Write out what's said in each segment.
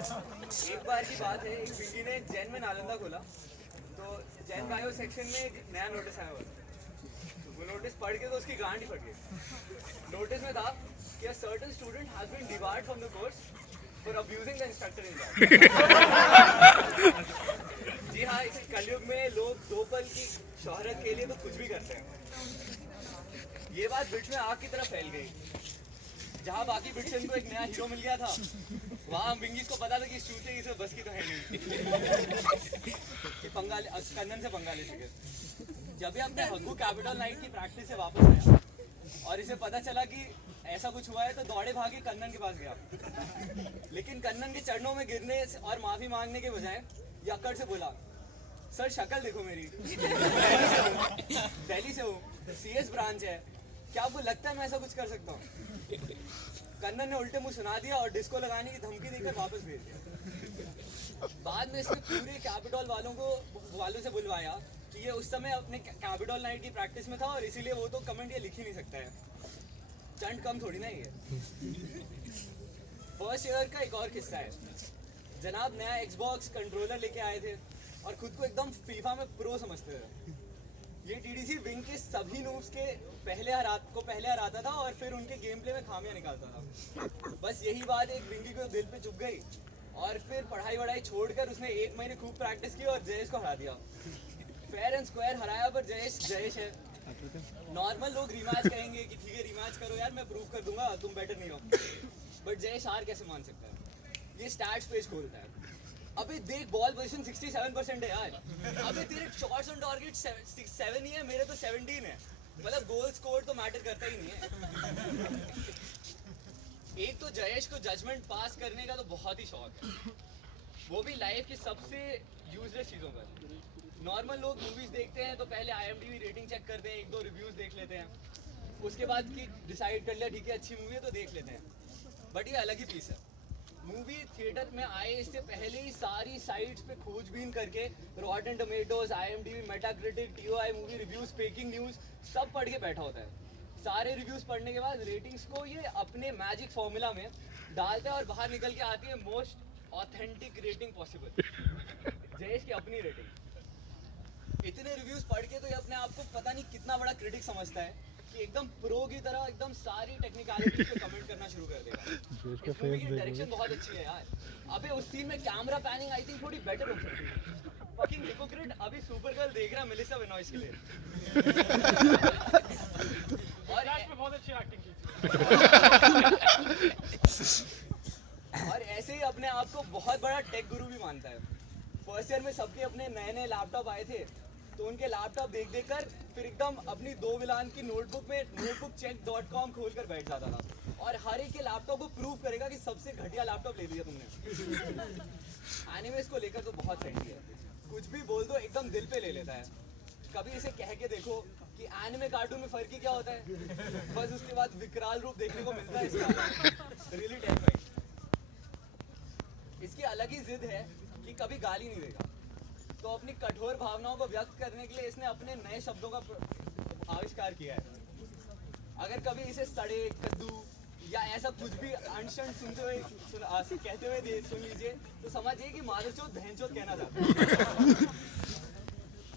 एक बार की बात है, एक विंगी ने जैन में नालंदा खोला, तो जैन बायो सेक्शन में एक नया नोटिस आया हुआ था। तो वो नोटिस पढ़ के तो उसकी गांड ही फट गई। नोटिस में था कि a certain student has been debarred from the course for abusing the instructor in class। जी हाँ, इस कलयुग में लोग दो पल की शोहरत के लिए तो कुछ भी करते हैं। ये बात बिट्स में आग की तरह फैल गई। जहाँ बाकी बिट्सन को एक नया हीरो मिल गया था, वहाँ विंगीज को पता था कि चूते इसे बस की तो है नहीं। कि कन्नन से पंगा ले सके। जब भी अपने हग्गू कैपिटल नाइट की प्रैक्टिस से वापस आया और इसे पता चला कि ऐसा कुछ हुआ है, तो दौड़े भागे कन्नन के पास गया। लेकिन कन्नन के चरणों में गिरने और माफी मांगने के बजाय ये अक्कड़ से बोला, सर शक्ल देखो मेरी, दिल्ली से हूँ, CS ब्रांच है, क्या आपको लगता है मैं ऐसा कुछ कर सकता हूँ? कन्नन ने उल्टे मुंह सुना दिया और डिस्को लगाने की धमकी देकर वापस भेज दिया। बाद में इसने पूरे कैपिटल वालों से बुलवाया कि ये उस समय अपने कैपिटल नाइट की प्रैक्टिस में था और इसीलिए वो तो कमेंट ये लिख ही नहीं सकता है। चंड कम थोड़ी ना ये। फर्स्ट ईयर का एक और किस्सा है। जनाब नया एक्सबॉक्स कंट्रोलर लेके आए थे और खुद को एकदम फीफा में प्रो समझते थे। ये TDC विंग के सभी नूब्स के पहले हराता था और फिर उनके गेम प्ले में खामियां निकालता था। बस यही बात एक विंगी को दिल पे चुभ गई और फिर पढ़ाई वढ़ाई छोड़कर उसने 1 महीने खूब प्रैक्टिस की और जयेश को हरा दिया। फेयर एंड स्क्वायर हराया, पर जयेश है। नॉर्मल लोग रिमैच कहेंगे कि ठीक है रिमैच करो यार, मैं प्रूव कर दूंगा तुम बेटर नहीं हो। बट जयेश हार कैसे मान सकता है? ये स्टैट्स पेज खोलता है, अबे देख बॉल पोजीशन 67% है यार, अबे तेरे शॉट्स ऑन टारगेट 7 ही है, मेरे तो 17 है। मतलब गोल स्कोर तो मैटर करता ही नहीं है। एक तो जयेश को जजमेंट पास करने का तो बहुत ही शौक है, वो भी लाइफ की सबसे यूजलेस चीज़ों पर। नॉर्मल लोग मूवीज देखते हैं तो पहले IMDb रेटिंग चेक करते हैं, 1-2 रिव्यूज देख लेते हैं, उसके बाद कि डिसाइड कर लिया ठीक है अच्छी मूवी है तो देख लेते हैं। बट ये अलग ही पीस है। मूवी थिएटर में आए इससे पहले ही सारी साइट्स पे खोजबीन करके रॉटन tomatoes, IMDb, Metacritic, TOI movie reviews, faking news सब पढ़ के बैठा होता है। सारे रिव्यूज पढ़ने के बाद रेटिंग्स को ये अपने मैजिक फॉर्मूला में डालता है और बाहर निकल के आती है most authentic rating possible, Jayesh की अपनी रेटिंग। इतने रिव्यूज पढ़ के तो ये अपने आप को पता नहीं कितना बड़ा क्रिटिक समझता है कि एकदम प्रो की तरह एकदम सारी टेक्निकलिटीज पे कमेंट करना शुरू कर देगा। इस मूवी की डायरेक्शन बहुत अच्छी है यार। अबे उस सीन में कैमरा पैनिंग आई थिंक थोड़ी बेटर हो सकती है। फकिंग हिपोक्रेट अभी सुपर गर्ल देख रहा मेलिसा बेनॉइस के लिए। और में बहुत अच्छी एक्टिंग की। और ऐसे ही अपने आप को बहुत बड़ा टेक गुरु भी मानता है। फर्स्ट ईयर में सबके अपने नए नए लैपटॉप आए थे, तो उनके लैपटॉप देख देख कर फिर एकदम अपनी 2 विलान की notebookcheck.com खोलकर बैठ जाता था और हर एक के लैपटॉप को प्रूव करेगा कि सबसे घटिया लैपटॉप ले लिया तुमने। एनिमेस को लेकर तो बहुत सही है, कुछ भी बोल दो एकदम दिल पे ले लेता है। कभी इसे कह के देखो कि एनिमे कार्टून में फर्क ही क्या होता है, बस उसके बाद विकराल रूप देखने को मिलता है इसका। Really terrifying. इसकी अलग ही जिद है कि कभी गाली नहीं देगा, तो अपनी कठोर भावनाओं को व्यक्त करने के लिए इसने अपने नए शब्दों का आविष्कार किया है। अगर कभी इसे सड़े, कद्दू या ऐसा कुछ भी अनशन सुनते हुए कहते हुए सुन लीजिए तो समझिए कि मादरचोद बहनचोद कहना चाहता है।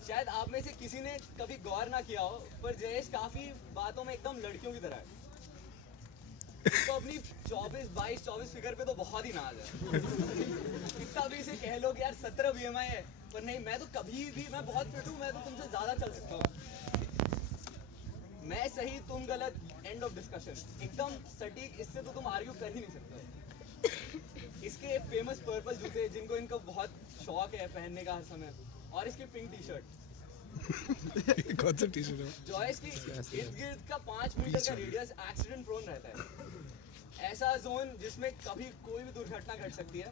शायद आप में से किसी ने कभी गौर ना किया हो, पर जयेश काफी बातों में एकदम लड़कियों की तरह है। तो अपनी 24 फिगर पे तो बहुत ही नाज है। कितना भी इसे कह लो कि यार 17 BMI है, पर नहीं मैं तो कभी भी, मैं बहुत फिट हूँ, मैं तो तुमसे ज्यादा चल सकता हूँ। मैं सही तुम गलत, एंड ऑफ डिस्कशन। एकदम सटीक, इससे तो तुम आर्ग्यू कर ही नहीं सकते। इसके फेमस पर्पल जूते जिनको इनको बहुत शौक है पहनने का हर समय, और इसकी पिंक टी-शर्ट। कौन सा टी-शर्ट है? जॉयस की इर्द गिर्द का 5 मीटर का रेडियस एक्सीडेंट प्रोन रहता है। ऐसा जोन जिसमें कभी कोई भी दुर्घटना घट सकती है।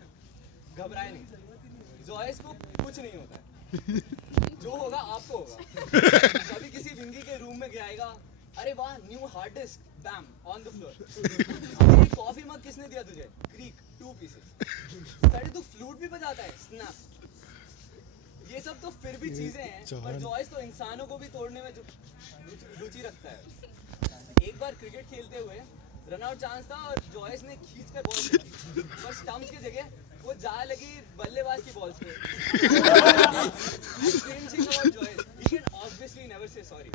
घबराए नहीं, जॉयस को कुछ नहीं होता है, जो होगा आपको होगा। कभी किसी विंगी के रूम में जाएगा, अरे वाह new hard disk, bam on the floor. ये कॉफी मग किसने दिया तुझे? क्रीक 2 पीसेस। अरे तू फ्लूट भी बजाता है, स्नैप। ये सब तो फिर भी चीजें हैं, पर जॉयस तो इंसानों को भी तोड़ने में रुचि रखता है। एक बार क्रिकेट खेलते हुए रन आउट चांस था और जॉयस ने खींच कर बॉल खेली, पर स्टंप्स की जगह वो जा लगी बल्लेबाज की बॉल्स पे। Same thing about Joyce. He can obviously never say sorry.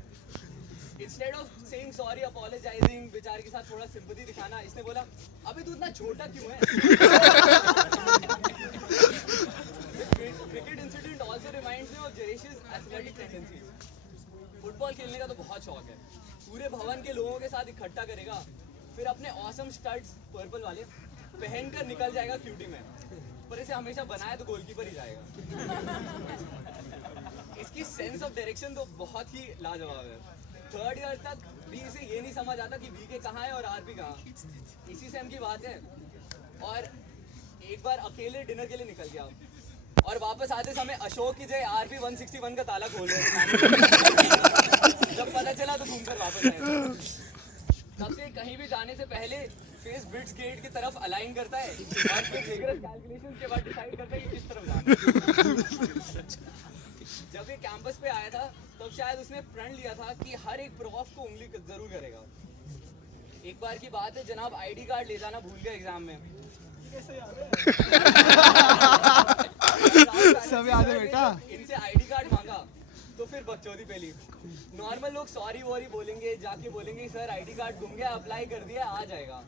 Instead of saying sorry, apologizing, बेचारे के साथ थोड़ा sympathy दिखाना, इसने बोला, अबे तू इतना छोटा क्यों है? The cricket incident also reminds me of Jayesh's athletic tendencies. Football खेलने का तो बहुत शौक है, पूरे भवन के लोगों के साथ इकट्ठा करेगा, फिर अपने awesome studs पर्पल वाले पहनकर निकल जाएगा क्यूटी में, पर इसे हमेशा बनाया तो गोलकीपर ही जाएगा। इसकी सेंस ऑफ डायरेक्शन तो बहुत ही लाजवाब है। थर्ड ईयर तक भी इसे ये नहीं समझ आता कि वीके कहाँ है और आरपी कहाँ। इसी सेम की बात है, और एक बार अकेले डिनर के लिए निकल गया और वापस आते समय अशोक की जगह आरपी 161 का ताला खोल रहे थे। जब पता चला तो घूमकर वापस आए। तब से कहीं भी जाने से पहले फेस बिट्स गेट की तरफ अलाइन करता है और फिर रिगरस कैलकुलेशंस के बाद डिसाइड करता है कि किस तरफ जाना है। जब ये कैंपस पे आया था तब शायद उसने प्रण लिया था कि हर एक प्रॉफ को उंगली जरूर करेगा। एक बार की बात है, जनाब आईडी कार्ड ले जाना भूल गया एग्जाम में। सब याद है बेटा। इनसे आईडी कार्ड मांगा तो फिर बकचोदी पहली। नॉर्मल लोग सॉरी वॉरी बोलेंगे, जाके बोलेंगे सर आईडी कार्ड गुम गया, अप्लाई कर दिया आ जाएगा,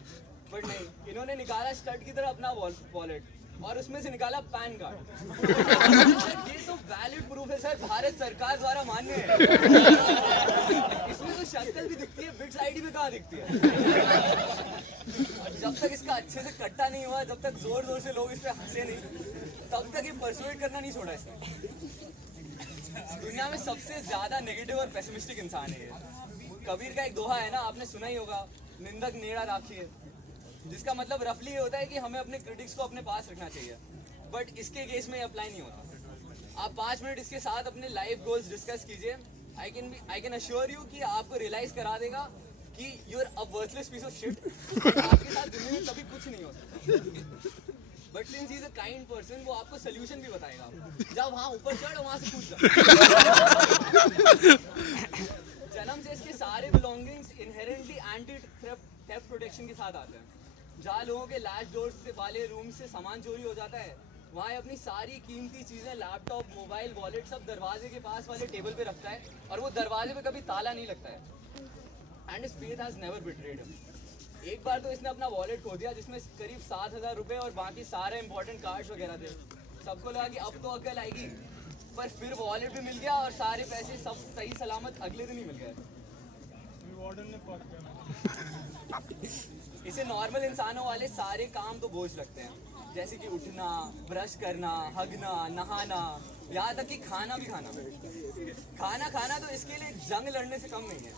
बट नहीं, इन्होंने निकाला स्टड की तरह अपना वॉलेट और उसमें से निकाला पैन कार्ड। ये तो वैलिड प्रूफ है सर, भारत सरकार द्वारा मान्य है। इसमें तो शक्ल भी दिखती है, बिट्स आईडी में कहाँ दिखती है? जब तक इसका अच्छे से कट्टा नहीं हुआ, जब तक जोर जोर से लोग इस पे हंसे नहीं, तब तक ये परसुएट करना नहीं छोड़ा इसने। दुनिया में सबसे ज्यादा नेगेटिव और पेसिमिस्टिक इंसान है ये। कबीर का एक दोहा है ना, आपने सुना ही होगा, निंदक नेड़ा राखिए, जिसका मतलब रफली ये होता है कि हमें अपने क्रिटिक्स को अपने पास रखना चाहिए, बट इसके केस में अप्लाई नहीं होता। आप 5 मिनट इसके साथ अपने लाइफ गोल्स डिस्कस कीजिए, आई कैन अश्योर यू कि आपको रियलाइज करा देगा कि you are a worthless piece of shit. आपके साथ जिंदगी में कभी कुछ नहीं हो सकता, but since he is a kind person, वो आपको सोल्यूशन भी बताएगा। जब वहाँ ऊपर चढ़ वहाँ से पूछ जाओ। जन्म से इसके सारे belongings inherently anti theft protection के साथ आते हैं। जहाँ लोगों के लैच डोर्स से वाले रूम से सामान चोरी हो जाता है, वहाँ अपनी सारी कीमती चीज़ें, लैपटॉप, मोबाइल, वॉलेट सब दरवाजे के पास वाले टेबल पे रखता है, और वो दरवाजे पे कभी ताला नहीं लगता है। And his faith has never betrayed him. एक बार तो इसने अपना वॉलेट खो दिया जिसमें करीब 7,000 रुपये और बाकी सारे इंपॉर्टेंट कार्ड्स वगैरह थे। सबको लगा कि अब तो अकल आएगी, पर फिर वॉलेट भी मिल गया और सारे पैसे सब सही सलामत अगले दिन ही मिल गए। इसे नॉर्मल इंसानों वाले सारे काम तो बोझ लगते हैं, जैसे कि उठना, ब्रश करना, हगना, नहाना, यहाँ तक कि खाना भी खाना। खाना तो इसके लिए जंग लड़ने से कम नहीं है।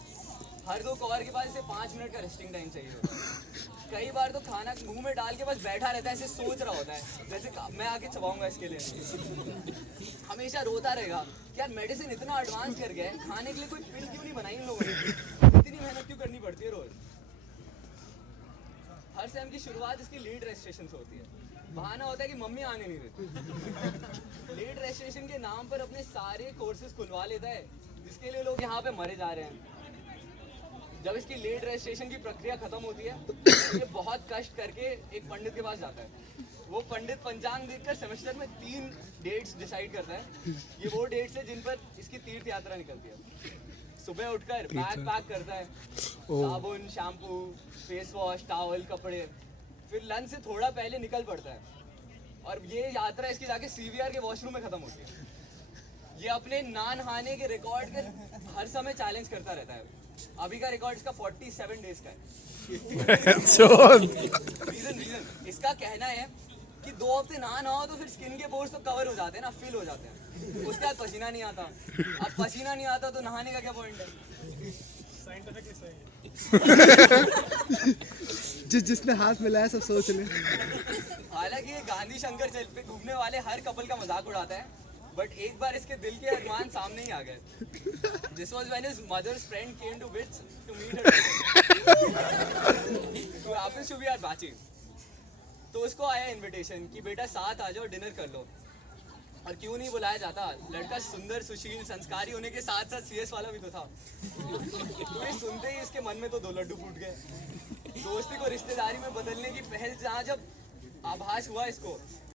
हर 2 कौर के बाद इसे 5 मिनट का रेस्टिंग टाइम चाहिए होता है। कई बार तो खाना मुंह में डाल के बस बैठा रहता है, ऐसे सोच रहा होता है जैसे मैं आके चबाऊंगा इसके लिए। हमेशा रोता रहेगा कि यार मेडिसिन इतना एडवांस कर गया है, खाने के लिए कोई पिल क्यों नहीं बनाई इन लोगों ने, इतनी मेहनत क्यों करनी पड़ती है रोज। हर सेम की शुरुआत इसकी लीड रजिस्ट्रेशन से होती है। बहाना होता है कि मम्मी आने नहीं देती। लीड रजिस्ट्रेशन के नाम पर अपने सारे कोर्सेज खुलवा लेता है, जिसके लिए लोग यहाँ पे मरे जा रहे हैं। जब इसकी लीड रजिस्ट्रेशन की प्रक्रिया खत्म होती है, तो ये बहुत कष्ट करके एक पंडित के पास जाता है। वो पंडित पंचांग देखकर सेमेस्टर में 3 डेट्स डिसाइड करता है। ये वो डेट्स है जिन पर इसकी तीर्थ यात्रा निकलती है। सुबह उठकर बैग पैक करता है, साबुन, शैम्पू, फेस वॉश, टॉवल, कपड़े, फिर लंच से थोड़ा पहले निकल पड़ता है, और ये यात्रा इसकी जाके सीवीआर के वॉशरूम में खत्म होती है। ये अपने ना नहाने के रिकॉर्ड के हर समय चैलेंज करता रहता है। अभी का रिकॉर्ड इसका 47 डेज का है। रीजन इसका कहना है कि 2 हफ्ते नहाओ तो फिर स्किन के पोर्स तो कवर हो जाते हैं ना, फिल हो जाते हैं, उसके बाद पसीना नहीं आता। अब पसीना नहीं आता तो नहाने का क्या पॉइंट है? साइंटिफिकली सही। जिसने हाथ मिलाया सब सोच ले। हालांकि ये गांधी शंकर चल पे घूमने वाले हर कपल का मजाक उड़ाता है, बट एक बार इसके दिल के अरमान सामने ही आ गए। This was when his mother's friend came to Wits to meet her who happens to be our bachi. तो उसको आया इनविटेशन कि बेटा साथ आ जाओ, डिनर कर लो। और क्यों नहीं बुलाया जाता, लड़का सुंदर, सुशील, संस्कारी होने के साथ साथ CS वाला भी तो था। तो ये सुनते ही इसके मन में तो 2 लड्डू फूट गए। दोस्ती को रिश्तेदारी में बदलने की पहल जहाँ जब आभास हुआ इसको